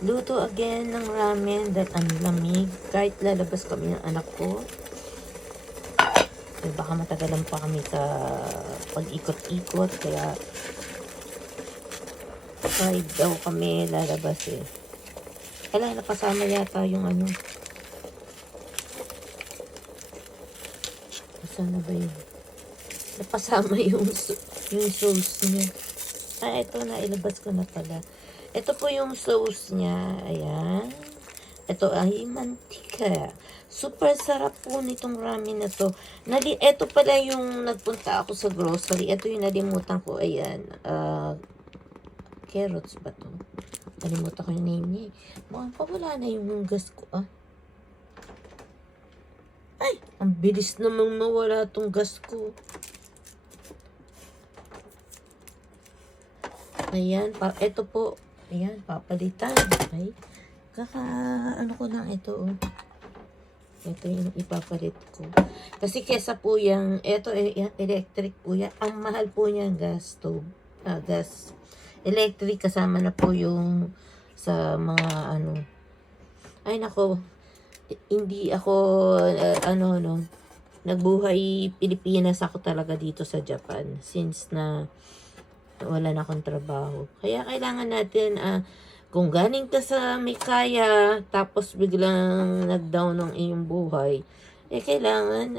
Luto again ng ramen dahil ang lamig. Kahit lalabas kami ng anak ko, eh, baka matagalan pa kami sa pag-ikot-ikot. Kaya 5 daw kami lalabas eh. Kala napasama yata yung ano. Saan na ba yun? Napasama yung sauce niya. Ito na, ilabas ko na pala. Ito po yung sauce niya. Ayan. Ito ay mantika. Super sarap po nitong ramen na to. Ito pala yung nagpunta ako sa grocery. Ito yung nalimutan ko. Ayan. Carrots ba to? Nalimutan ko yung name niya. Mukhang pa wala na yung gas ko. Ay, ang bilis namang mawala tong gas ko. Ayan, ito po. Ayan, papalitan. Ay, ano ko lang ito. Ito yung ipapalit ko. Kasi kesa po yung, ito electric po yan. Ang mahal po niya gas stove. Gas. Electric kasama na po yung sa mga ano. Ay, nako. Hindi ako, nagbuhay Pilipinas ako talaga dito sa Japan. Since na wala na akong trabaho. Kaya kailangan natin, kung galing ka sa may kaya, tapos biglang nag-down ang iyong buhay, kailangan,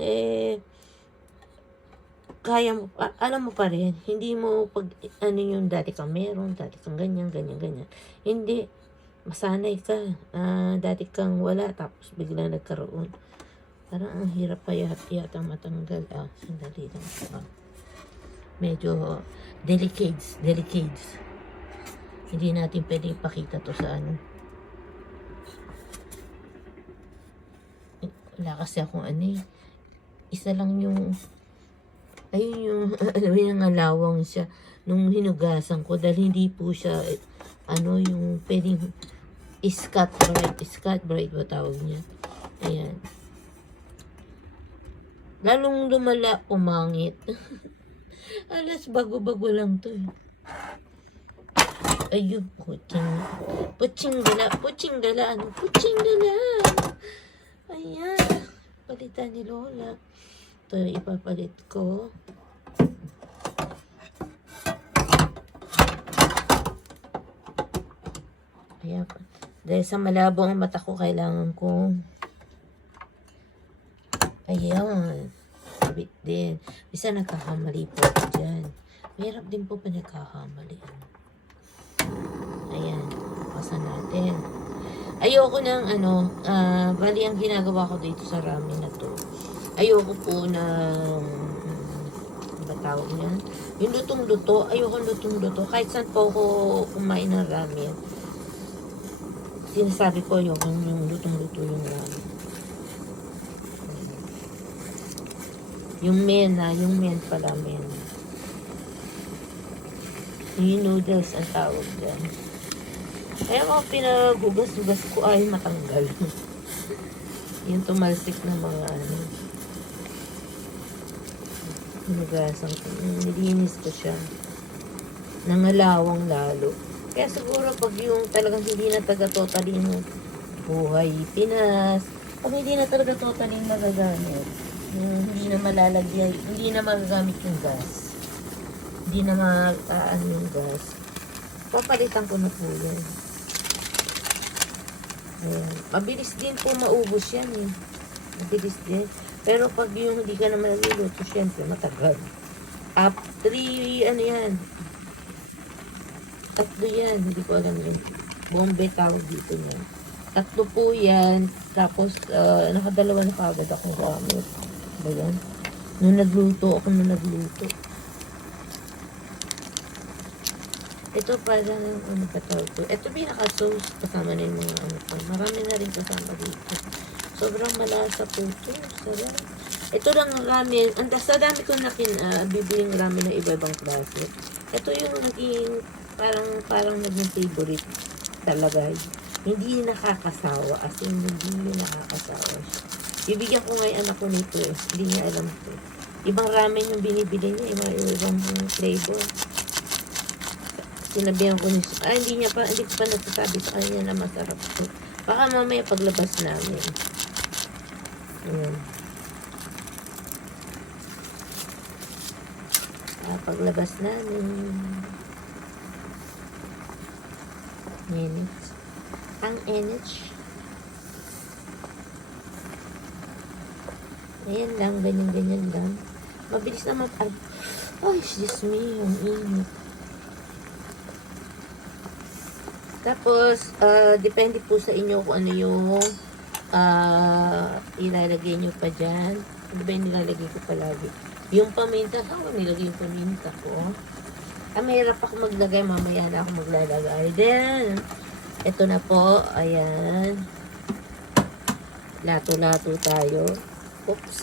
kaya mo, alam mo pa rin, hindi mo yung dati kang meron, dati kang ganyan. Hindi, masanay ka, dati kang wala, tapos biglang nagkaroon. Parang ang hirap pa yata matanggal. Sandali lang. Medyo delicates. Hindi natin pwede ipakita to sa ano. Wala kasi akong isa lang yung, ayun yung, yung alawang siya. Nung hinugasan ko, dahil hindi po siya, yung pwedeng Scott Brite ba tawag niya. Ayan. Lalong lumala, umangit. Alas, bago-bago lang to eh. Ayun, putsing gala. Ayan, palitan ni Lola. Ito, ipapalit ko. Ayan, dahil sa malabo ang mata ko, kailangan ko, ayan, sabit din. Bisa nagkakamali po ako dyan. Mahirap din po pa nagkakamali. Ayan, pasan natin. Ayoko ng bali ang ginagawa ko dito sa ramen na to. Ayoko po ng, ba tawag niyan? Yung lutong-luto, ayoko lutong-luto. Kahit saan po ako kumain ng ramen, sinasabi ko ayoko yung lutong-luto yung ramen. Yung men pala. Yung noodles ang tawag dyan. Kaya mga pinagugas-gugas ko ay matanggal. Yung tumalsik na mga hinugasan ko. Nilinis ko siya. Nangalawang lalo. Kaya siguro pag yung talagang hindi na taga-totally mo buhay Pinas, pag hindi na talaga totally magagamit, hindi na malalagyan, hindi na magagamit yung gas. Hindi na yung gas. Papalitan ko na po yan. Ayan. Mabilis din po maubos yan eh. Mabilis din. Pero pag yung hindi ka naman nagluluto, syempre matagal. 3, yan. 3 yan. Hindi ko alam yun. Bombay tawag dito niya. 3 po yan. Tapos, nakadalawa na kagad akong gamit. Ba yan? Nung nagluto. Ito para ng katawag ko. Ito pinaka-sauce. Kasama na yung mga ko. Marami na rin kasama dito. Sobrang malasa po ito. Sarap. Ito lang ang ramen. Sa dami ko bibiling ramen ng iba-ibang klase. Ito yung naging parang naging favorite talaga. Hindi nakakasawa. As in, hindi nakakasawa siya. Bibigyan ko nga yung anak ko nito eh. Hindi niya alam ito. Ibang ramen yung binibili niya. Ibang flavor. Sinabihan ko ni hindi ko pa nasasabi sa kanya na masarap to. Baka mamaya paglabas namin. Ayan. Paglabas namin. Init. Ang init. Ayan lang, ganyan-ganyan lang. Mabilis naman. Ay, excuse me, yung init. Tapos, depende po sa inyo kung ano yung ilalagay nyo pa dyan. Ano ba yung nilalagay ko palagi? Yung paminta, saan ko nilagay yung paminta ko? Mahirap ako maglagay, mamaya na ako maglalagay. Then, ito na po, ayan. Lato-lato tayo. Oops.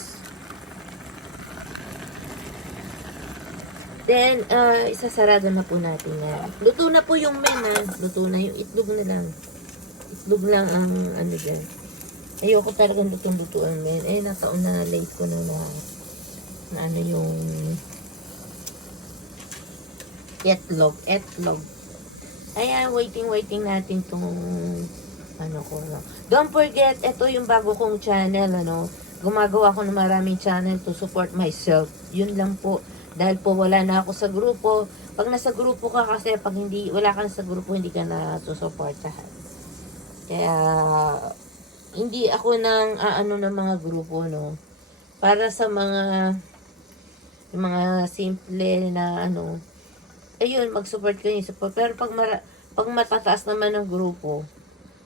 Then, isasarado na po natin yan. Luto na po yung men, Luto na yung itlog na lang. Itlog lang ang ano dyan. Ayoko talagang lutong-luto ang men. Nataon na late ko na ano yung itlog. Ayan, waiting natin tong ano ko lang. Don't forget, ito yung bago kong channel, Gumagawa ako ng maraming channel to support myself. Yun lang po. Dahil po wala na ako sa grupo. Pag nasa grupo ka kasi, pag wala ka sa grupo, hindi ka na susuportahan. Kaya, hindi ako ng ng mga grupo, Para sa yung mga simple na ayun, mag-support kayo. Pero pag matataas naman ng grupo,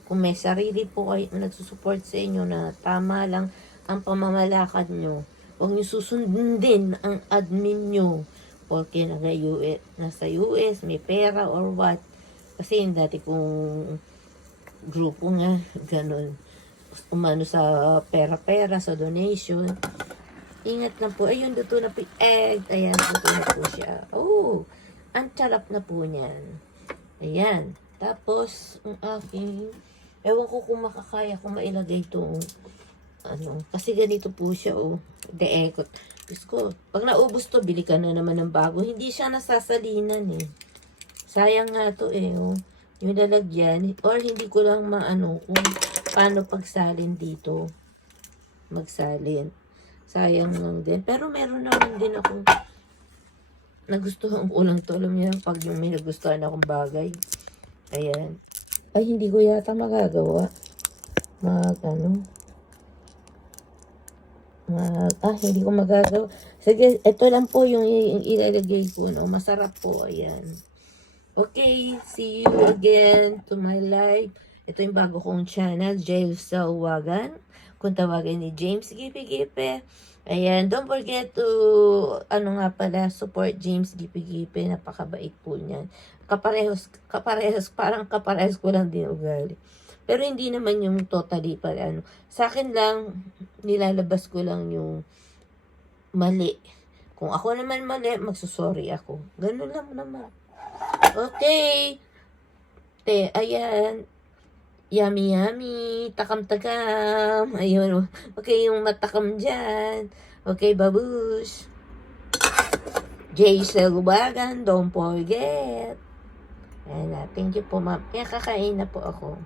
kung may sarili po kayo nagsusupport sa inyo na tama lang ang pamamalakad nyo, huwag nyo susundin ang admin nyo porque nasa US, may pera or what. Kasi yung dati kong grupo nga, ganun. Umano sa pera-pera, sa donation. Ingat lang po. Ayun, luto na po yung egg. Ayan, luto na po siya. Oh, ang charap na po niyan. Ayan. Tapos, ang aking, ewan ko kung makakaya kung mailagay itong, kasi ganito po siya, de-ekot. Diyos ko, pag naubos to, bili ka na naman ng bago. Hindi siya nasasalinan, Sayang nga to, Yung lalagyan, or hindi ko lang kung paano pagsalin dito. Magsalin. Sayang lang din. Pero meron naman din akong nagustuhan ko lang to. Alam niyo, pag yung may nagustuhan akong bagay. Ayan. Ay, hindi ko yata magagawa. Hindi ko magagawa. Sige, ito lang po yung ilalagay ko, Masarap po, ayan. Okay, see you again to my live. Ito yung bago kong channel, Jail Salwagan. Kung tawagin ni James Gipe-Gipe. Ayan, don't forget to, support James Gipe-Gipe. Napakabait po niyan. Parang kaparehos ko lang din ugali. Pero hindi naman yung totally sa akin lang, nilalabas ko lang yung mali. Kung ako naman mali, magsusorry ako. Ganun lang naman. Okay. Ayan. Yummy, yummy. Takam-takam. Ayun. Okay, yung matakam dyan. Okay, babush. Jay Selwagan, don't forget. Ayan na. Thank you po, ma'am. Kaya kakain na po ako.